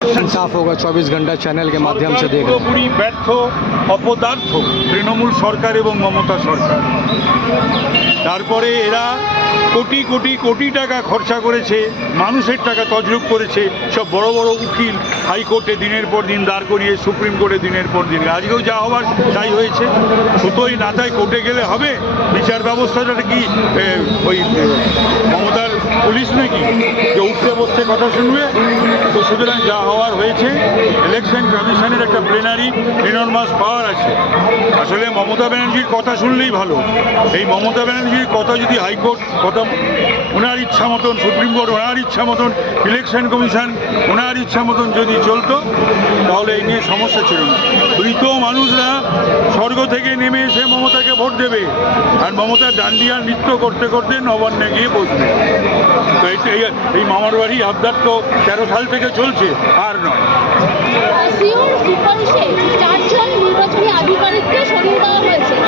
इंसाफ होगा 24 घंटा चैनल के माध्यम से देख रहे हैं। পুরোপুরি ব্যর্থ অপদার্থ তৃণমূল সরকার এবং মমতা সরকার। তারপরে এরা কোটি কোটি কোটি টাকা খরচা করেছে, মানুষের টাকা তছরূপ করেছে। সব বড় বড় উকিল হাইকোর্টে দিনের পর দিন দাঁড় করিয়ে, সুপ্রিম কোর্টে দিনের পর দিন। আজকেও যা হওয়ার তাই হয়েছে। সুতোই নাতায় কোর্টে গেলে হবে? বিচার ব্যবস্থাটা কি ওই মমতার পুলিশ নাকি যে উঠতে বসতে কথা শুনবে? তো সুতরাং যা হওয়ার হয়েছে। ইলেকশন কমিশনের একটা প্লেনারি এনর্মাস পাওয়ার আছে। আসলে মমতা ব্যানার্জির কথা শুনলেই ভালো। এই মমতা ব্যানার্জির কথা যদি হাইকোর্ট কথা ওনার ইচ্ছা মতন, সুপ্রিম কোর্ট ওনার ইচ্ছা মতন, ইলেকশন কমিশন ওনার ইচ্ছা মতন যদি চলতো, তাহলে এই নিয়ে সমস্যা ছিল না। মৃত মানুষরা স্বর্গ থেকে নেমে এসে মমতাকে ভোট দেবে, আর মমতা ডান্ডিয়া নৃত্য করতে করতে নবান্নে গিয়ে বসবে। তো এই মামার বাড়ি আবদার তো 13 সাল থেকে চলছে, আর নয়।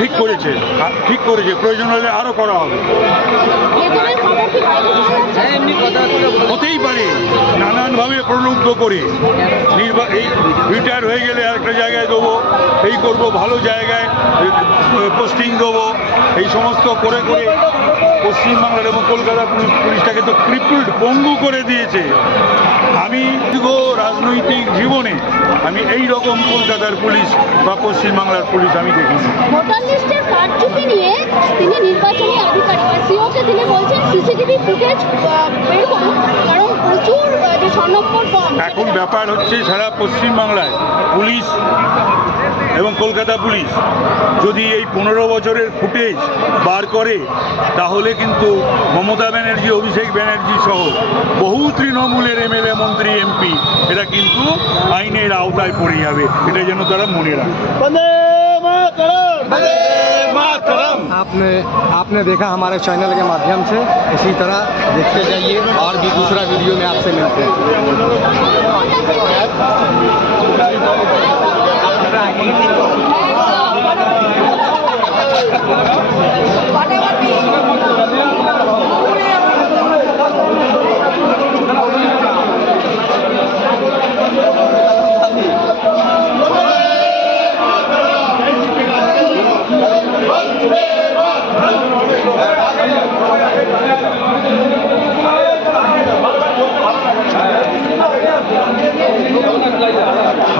ঠিক করেছে, ঠিক করেছে। প্রয়োজন হলে আরও করা হবে। হতেই পারে নানানভাবে প্রলুব্ধ করে এই রিটায়ার হয়ে গেলে আরেকটা জায়গায় দেবো, এই করব, ভালো জায়গায় পোস্টিং দেবো, এই সমস্ত করে করে পশ্চিমবাংলার এবং কলকাতা পুলিশটাকে তো ক্রিপল্ড, পঙ্গু করে দিয়েছে। আমি রাজনৈতিক জীবনে আমি এই রকম কলকাতার পুলিশ বা পশ্চিমবাংলার পুলিশ আমি দেখিনি। ভোটার লিস্টের কারচুপি নিয়ে তিনি নির্বাচনী আধিকারিক সিওকে তিনি বলছেন সিসিটিভি ফুটেজ বের করুন, কারণ প্রচুর যে স্বর্ণাক্ষর ফর্ম। এখন ব্যাপার হচ্ছে সারা পশ্চিমবাংলায় পুলিশ এবং কলকাতা পুলিশ যদি এই 15 বছরের ফুটেজ বার করে, তাহলে কিন্তু মমতা ব্যানার্জি, অভিষেক ব্যানার্জি সহ বহু তৃণমূলের এমএলএ, মন্ত্রী, এমপি এরা কিন্তু আইনের আওতায় পড়ে যাবে। এটা যেন তারা মনে রাখে। आपने देखा हमारे चैनल के माध्यम से। इसी तरह देखते जाइए और भी दूसरा वीडियो में आपसे मिलते हैं।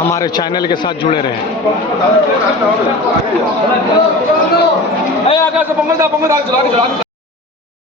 हमारे चैनल के साथ जुड़े रहें।